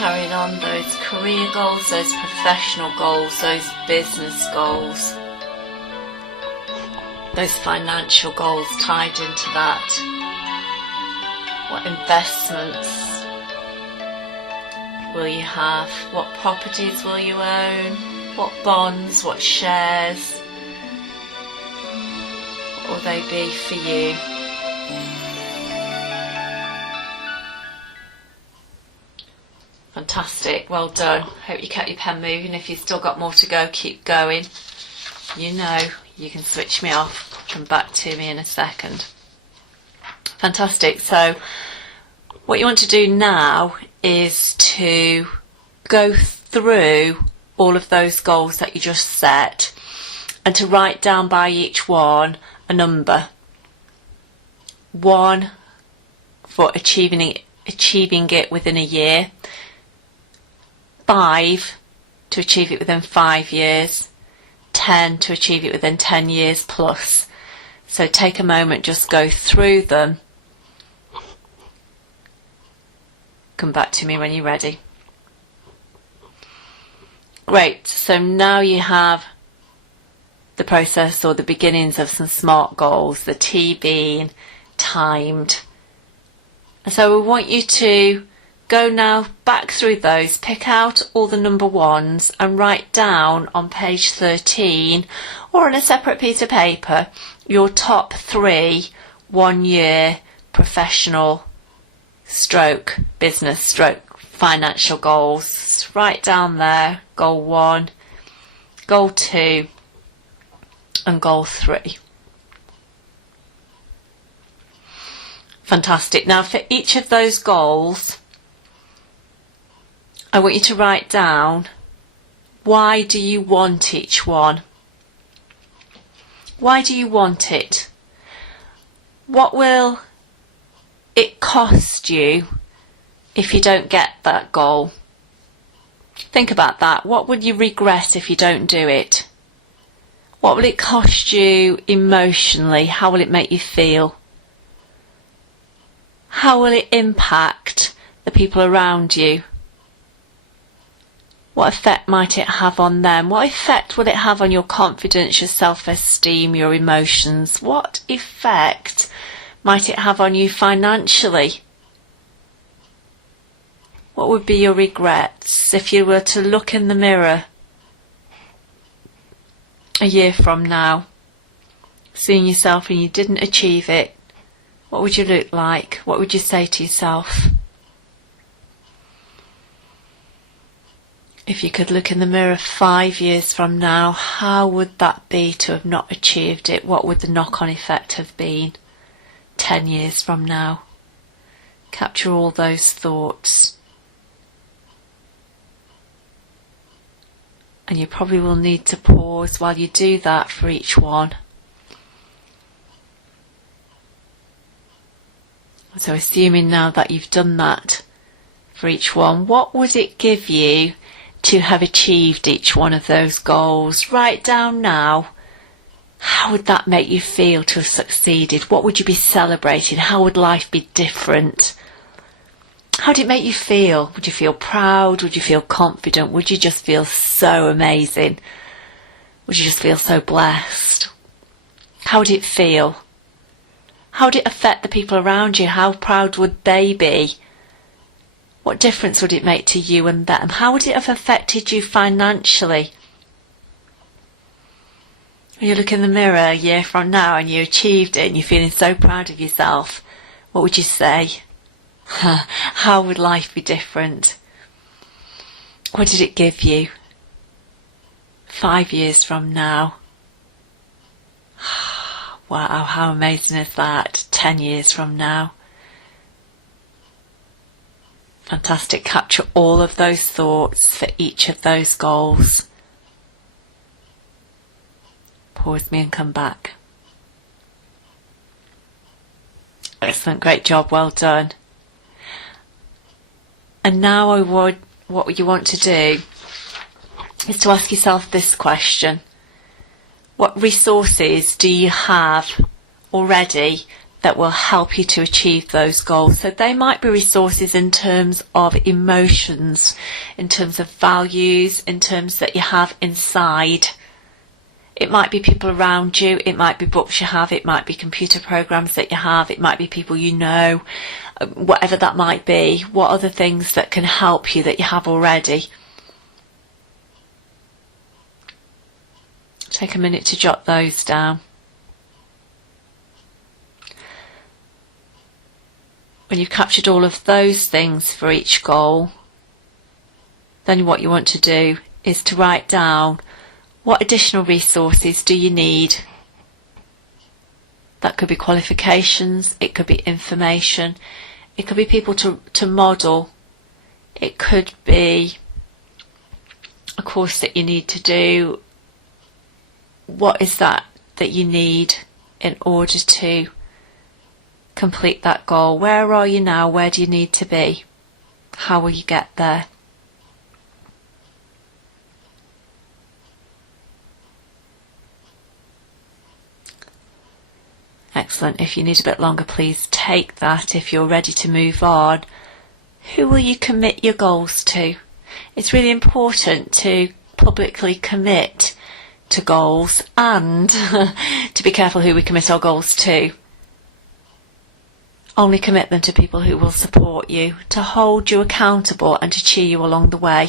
carrying on those career goals, those professional goals, those business goals, those financial goals tied into that. What investments will you have? What properties will you own? What bonds? What shares? What will they be for you? Fantastic, well done. Hope you kept your pen moving. If you've still got more to go, keep going. You know you can switch me off. Come back to me in a second. Fantastic. So what you want to do now is to go through all of those goals that you just set and to write down by each one a number. 1 for achieving it within a year. 5 to achieve it within 5 years. 10 to achieve it within 10 years plus. So take a moment, just go through them. Come back to me when you're ready. Great, so now you have the process or the beginnings of some SMART goals, the T being timed. And so we want you to go now back through those, pick out all the number ones and write down on page 13 or on a separate piece of paper your top 3 1-year professional stroke business stroke financial goals. Write down there goal 1, goal 2 and goal 3. Fantastic. Now for each of those goals I want you to write down, why do you want each one? Why do you want it? What will it cost you if you don't get that goal? Think about that. What would you regret if you don't do it? What will it cost you emotionally? How will it make you feel? How will it impact the people around you? What effect might it have on them? What effect will it have on your confidence, your self-esteem, your emotions? What effect might it have on you financially? What would be your regrets if you were to look in the mirror a year from now, seeing yourself and you didn't achieve it? What would you look like? What would you say to yourself? If you could look in the mirror 5 years from now, how would that be to have not achieved it? What would the knock-on effect have been 10 years from now? Capture all those thoughts. And you probably will need to pause while you do that for each one. So assuming now that you've done that for each one, what would it give you to have achieved each one of those goals? Write down now, how would that make you feel to have succeeded? What would you be celebrating? How would life be different? How did it make you feel? Would you feel proud? Would you feel confident? Would you just feel so amazing? Would you just feel so blessed? How would it feel? How would it affect the people around you? How proud would they be? What difference would it make to you and them? How would it have affected you financially? When you look in the mirror a year from now and you achieved it and you're feeling so proud of yourself, what would you say? How would life be different? What did it give you? 5 years from now. Wow, how amazing is that? 10 years from now. Fantastic. Capture all of those thoughts for each of those goals. Pause me and come back. Excellent, great job, well done. And now what you want to do is to ask yourself this question. What resources do you have already that will help you to achieve those goals. So they might be resources in terms of emotions, in terms of values, in terms that you have inside. It might be people around you, it might be books you have, it might be computer programs that you have, it might be people you know, whatever that might be. What are the things that can help you that you have already? Take a minute to jot those down. When you've captured all of those things for each goal, then what you want to do is to write down what additional resources do you need. That could be qualifications, it could be information, it could be people to model, it could be a course that you need to do. What is that you need in order to complete that goal? Where are you now? Where do you need to be? How will you get there? Excellent. If you need a bit longer, please take that. If you're ready to move on, who will you commit your goals to? It's really important to publicly commit to goals and to be careful who we commit our goals to. Only commit them to people who will support you, to hold you accountable and to cheer you along the way.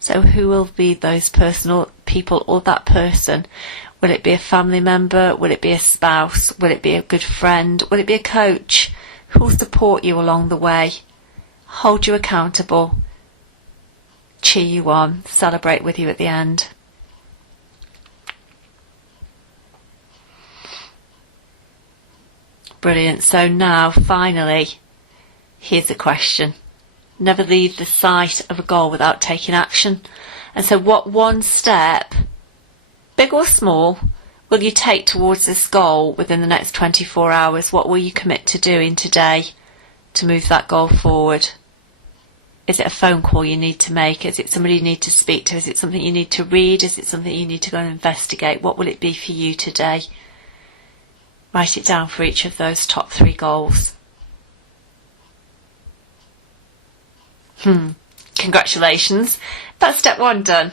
So who will be those personal people or that person? Will it be a family member? Will it be a spouse? Will it be a good friend? Will it be a coach? Who will support you along the way? Hold you accountable, cheer you on, celebrate with you at the end. Brilliant. So now, finally, here's a question. Never leave the sight of a goal without taking action. And so what one step, big or small, will you take towards this goal within the next 24 hours? What will you commit to doing today to move that goal forward? Is it a phone call you need to make? Is it somebody you need to speak to? Is it something you need to read? Is it something you need to go and investigate? What will it be for you today? Write it down for each of those top 3 goals. Congratulations. That's step 1 done.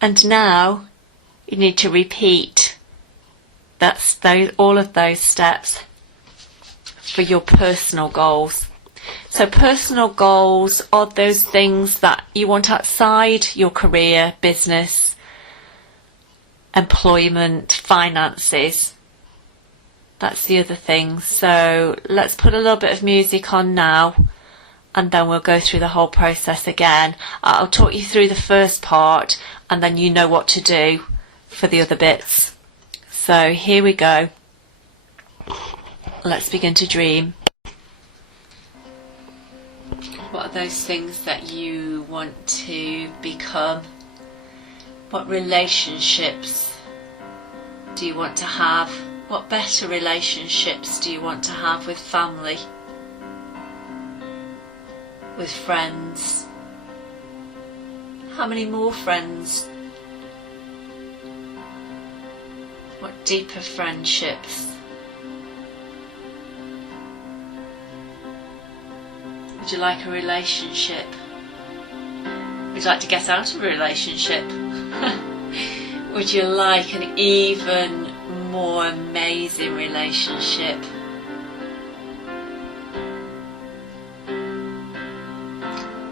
And now you need to repeat all of those steps for your personal goals. So personal goals are those things that you want outside your career, business, employment, finances. That's the other thing. So let's put a little bit of music on now and then we'll go through the whole process again. I'll talk you through the first part and then you know what to do for the other bits. So here we go. Let's begin to dream. What are those things that you want to become? What relationships do you want to have? What better relationships do you want to have with family? With friends? How many more friends? What deeper friendships? Would you like a relationship? Would you like to get out of a relationship? Would you like an even more amazing relationship?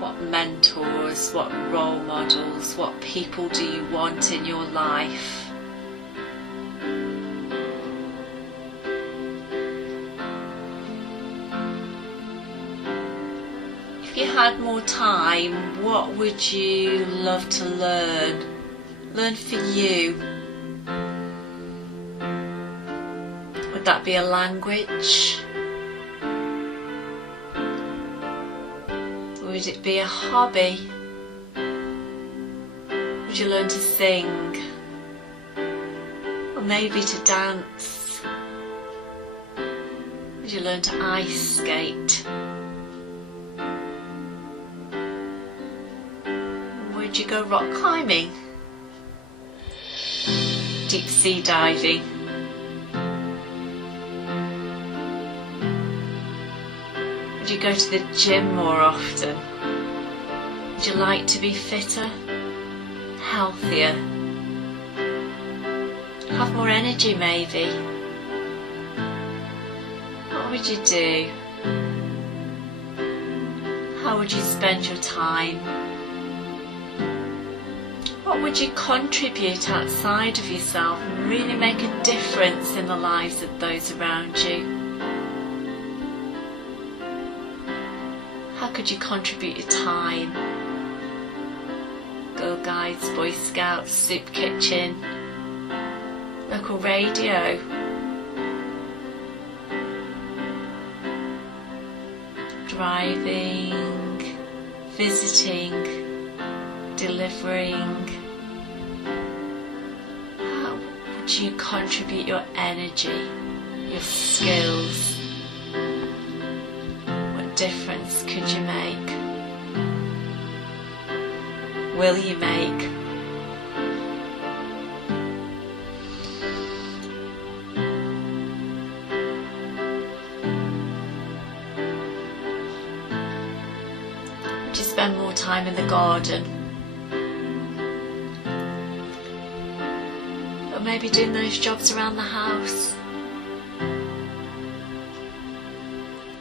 What mentors, what role models, what people do you want in your life? If you had more time, what would you love to learn? Learn for you. Would that be a language? Would it be a hobby? Would you learn to sing? Or maybe to dance? Would you learn to ice skate? Would you go rock climbing? Deep sea diving? you go to the gym more often? Would you like to be fitter, healthier, have more energy maybe? What would you do? How would you spend your time? What would you contribute outside of yourself and really make a difference in the lives of those around you? How could you contribute your time? Girl Guides, Boy Scouts, Soup Kitchen, local radio. Driving, visiting, delivering. How would you contribute your energy, your skills? What difference could you make? Will you make? Would you spend more time in the garden? Or maybe doing those jobs around the house?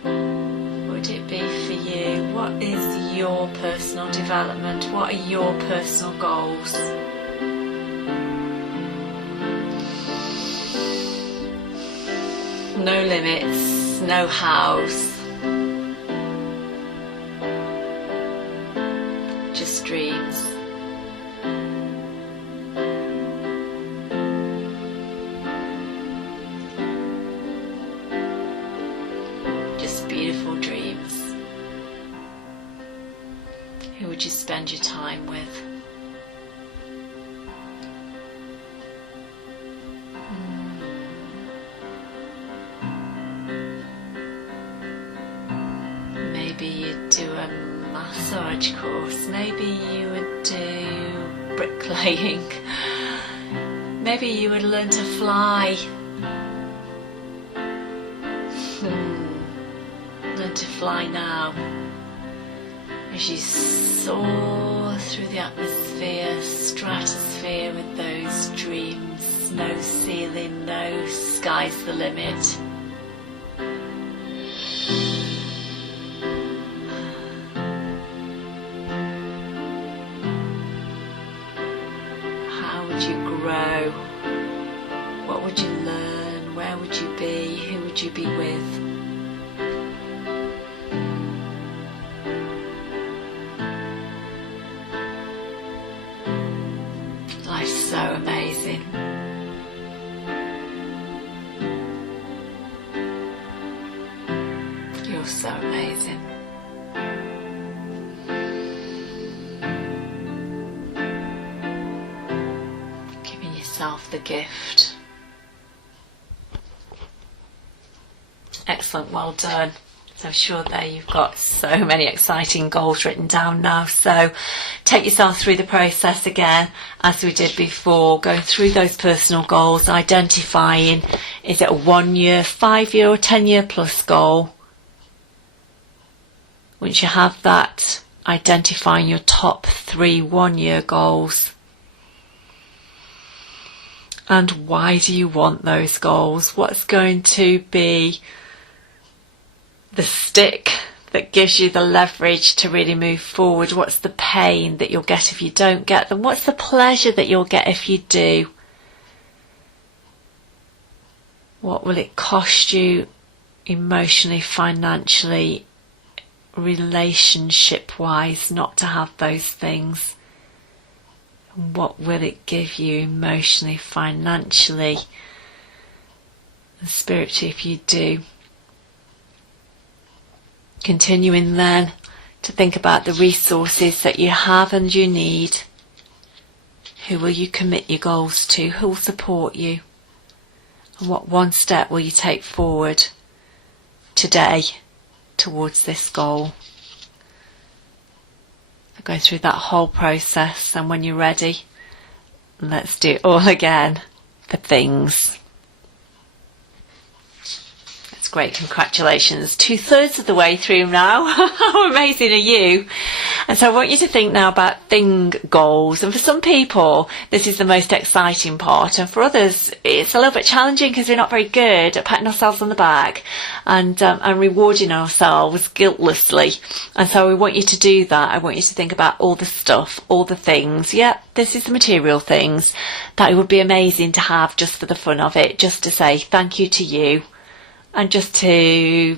Would it be for you? What is your personal development? What are your personal goals? No limits, no hows. Just dreams. Just beautiful dreams. Who would you spend your time with? Maybe you'd do a massage course. Maybe you would do bricklaying. Maybe you would learn to fly. Learn to fly now. As you soar through the atmosphere, stratosphere with those dreams. No ceiling, no sky's the limit. How would you grow? What would you learn? Where would you be? Who would you be with? Life's so amazing. You're so amazing. Giving yourself the gift. Excellent, well done. So I'm sure there you've got so many exciting goals written down now. So take yourself through the process again, as we did before, going through those personal goals, identifying, is it a 1 year, 5 year or 10 year plus goal? Once you have that, identifying your top 3 1 year goals. And why do you want those goals? What's going to be the stick that gives you the leverage to really move forward? What's the pain that you'll get if you don't get them? What's the pleasure that you'll get if you do? What will it cost you emotionally, financially, relationship-wise not to have those things? And what will it give you emotionally, financially, and spiritually if you do? Continuing then to think about the resources that you have and you need. Who will you commit your goals to? Who will support you? And what one step will you take forward today towards this goal? So going through that whole process, and when you're ready, let's do it all again. The things. Let's great, congratulations. 2/3 of the way through now. How amazing are you? And so I want you to think now about thing goals. And for some people, this is the most exciting part. And for others, it's a little bit challenging because we're not very good at patting ourselves on the back and rewarding ourselves guiltlessly. And so we want you to do that. I want you to think about all the stuff, all the things. Yeah, this is the material things that it would be amazing to have just for the fun of it, just to say thank you to you and just to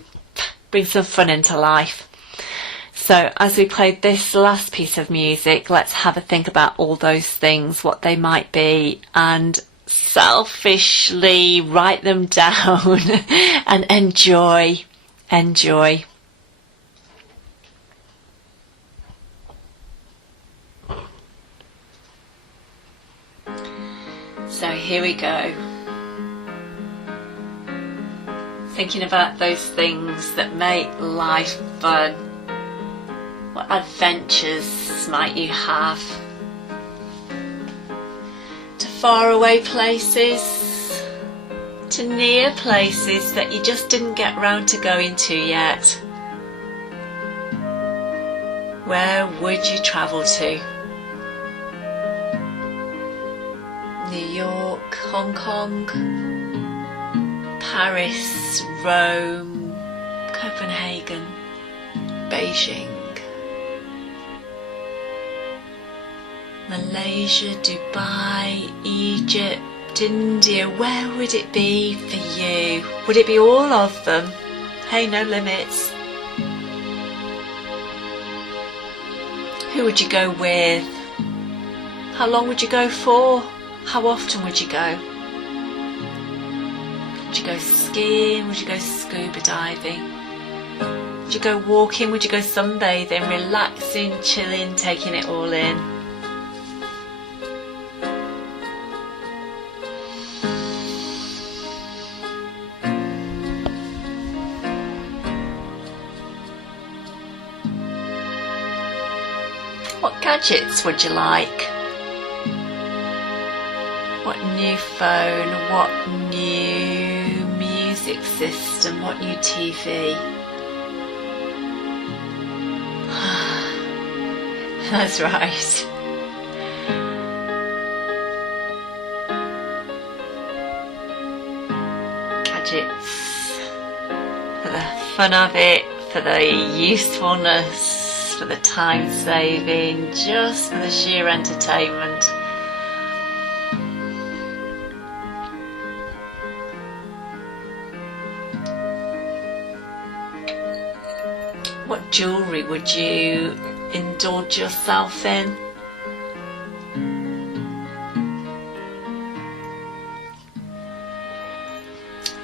bring some fun into life. So as we played this last piece of music, let's have a think about all those things, what they might be, and selfishly write them down and enjoy. So here we go. Thinking about those things that make life fun. What adventures might you have? To faraway places, to near places that you just didn't get round to going to yet. Where would you travel to? New York, Hong Kong, Paris, Rome, Copenhagen, Beijing, Malaysia, Dubai, Egypt, India. Where would it be for you? Would it be all of them? Hey, no limits. Who would you go with? How long would you go for? How often would you go? Would you go skiing? Would you go scuba diving? Would you go walking? Would you go sunbathing, relaxing, chilling, taking it all in? What gadgets would you like? What new phone, what new music system, what new TV? That's right. Gadgets. For the fun of it, for the usefulness, for the time saving, just for the sheer entertainment. What jewellery would you indulge yourself in?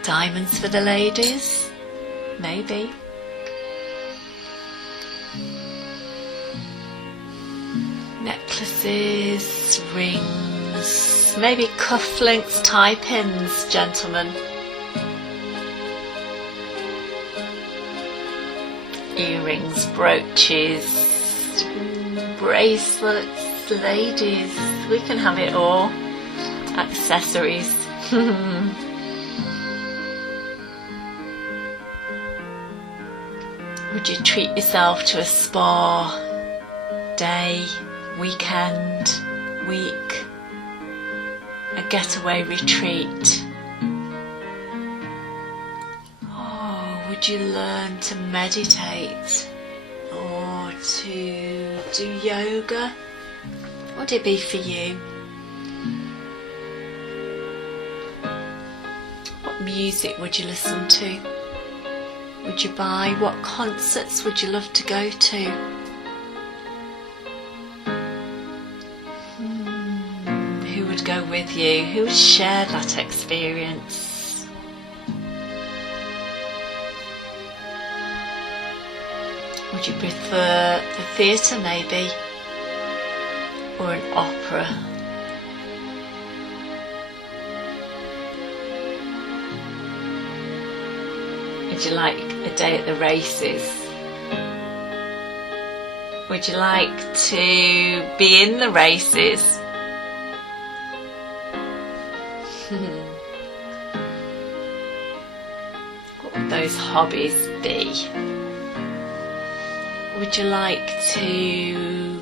Diamonds for the ladies? Maybe. Necklaces, rings, maybe cufflinks, tie pins, gentlemen. Earrings, brooches, bracelets, ladies, we can have it all. Accessories. Would you treat yourself to a spa day, weekend, week, a getaway retreat? Would you learn to meditate or to do yoga? What would it be for you? What music would you listen to? Would you buy? What concerts would you love to go to? Who would go with you? Who would share that experience? Would you prefer the theatre maybe? Or an opera? Would you like a day at the races? Would you like to be in the races? What would those those hobbies be? Would you like to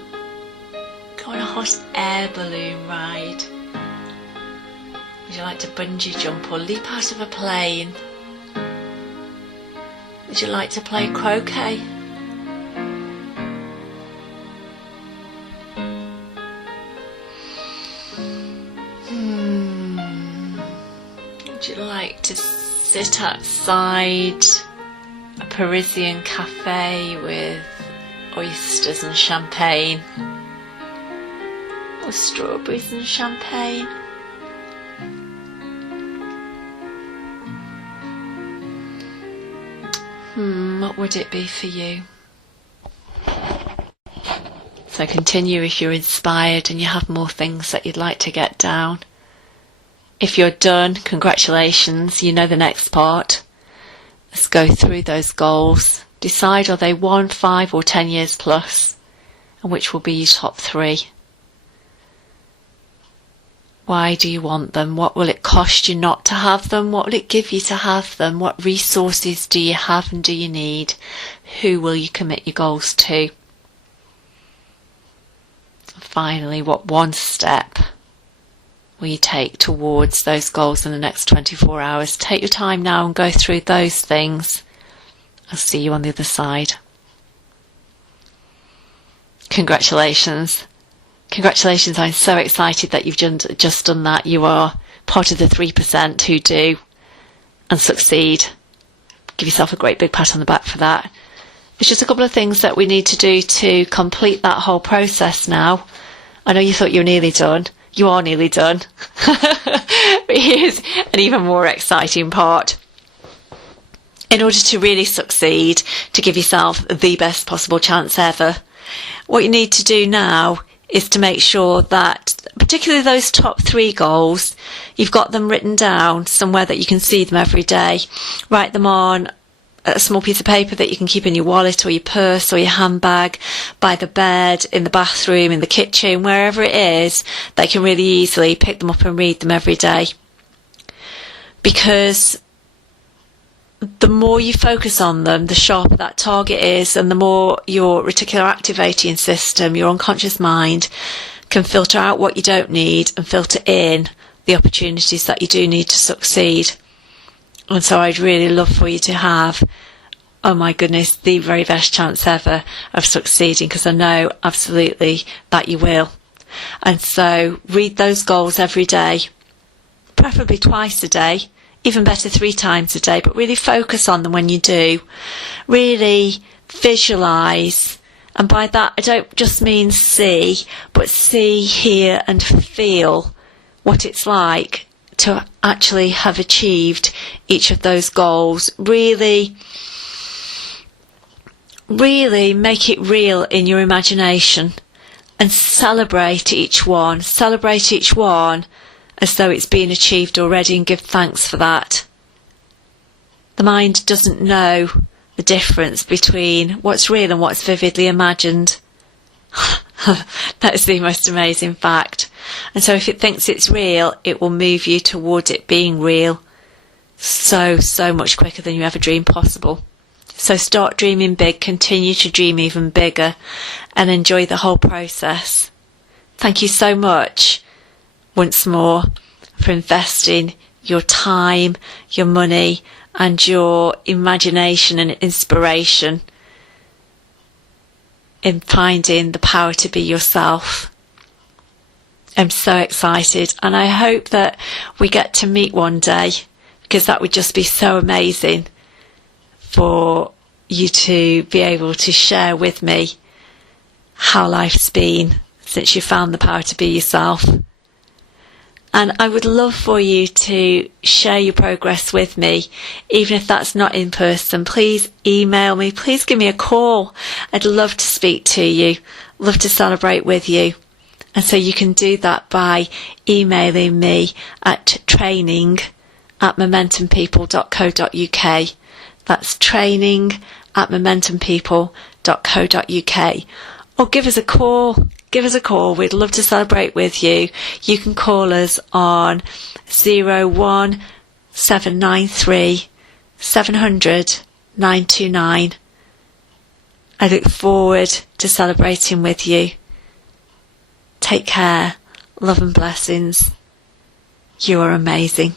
go on a hot air balloon ride? Would you like to bungee jump or leap out of a plane? Would you like to play croquet? Would you like to sit outside a Parisian cafe with oysters and champagne? Or strawberries and champagne? What would it be for you? So continue if you're inspired and you have more things that you'd like to get down. If you're done, congratulations, you know the next part. Let's go through those goals. Decide, are they 1, 5 or 10 years plus? And which will be your top 3? Why do you want them? What will it cost you not to have them? What will it give you to have them? What resources do you have and do you need? Who will you commit your goals to? Finally, what one step will you take towards those goals in the next 24 hours? Take your time now and go through those things. I'll see you on the other side. Congratulations. Congratulations, I'm so excited that you've just done that. You are part of the 3% who do and succeed. Give yourself a great big pat on the back for that. There's just a couple of things that we need to do to complete that whole process now. I know you thought you were nearly done. You are nearly done. But here's an even more exciting part. In order to really succeed, to give yourself the best possible chance ever, what you need to do now is to make sure that, particularly those top 3 goals, you've got them written down somewhere that you can see them every day. Write them on a small piece of paper that you can keep in your wallet or your purse or your handbag, by the bed, in the bathroom, in the kitchen, wherever it is. They can really easily pick them up and read them every day. Because the more you focus on them, the sharper that target is, and the more your reticular activating system, your unconscious mind, can filter out what you don't need and filter in the opportunities that you do need to succeed. And so I'd really love for you to have, oh my goodness, the very best chance ever of succeeding, because I know absolutely that you will. And so read those goals every day, preferably twice a day. Even better 3 times a day, but really focus on them when you do. Really visualise, and by that I don't just mean see, but see, hear and feel what it's like to actually have achieved each of those goals. Really make it real in your imagination and celebrate each one. Celebrate each one as though it's been achieved already, and give thanks for that. The mind doesn't know the difference between what's real and what's vividly imagined. That is the most amazing fact. And so if it thinks it's real, it will move you towards it being real so much quicker than you ever dreamed possible. So start dreaming big, continue to dream even bigger, and enjoy the whole process. Thank you so much once more for investing your time, your money and your imagination and inspiration in finding the power to be yourself. I'm so excited, and I hope that we get to meet one day, because that would just be so amazing for you to be able to share with me how life's been since you found the power to be yourself. And I would love for you to share your progress with me, even if that's not in person. Please email me, please give me a call. I'd love to speak to you, love to celebrate with you. And so you can do that by emailing me at training@momentumpeople.co.uk. That's training@momentumpeople.co.uk. Or give us a call. Give us a call. We'd love to celebrate with you. You can call us on 01793 700 929. I look forward to celebrating with you. Take care, love and blessings. You are amazing.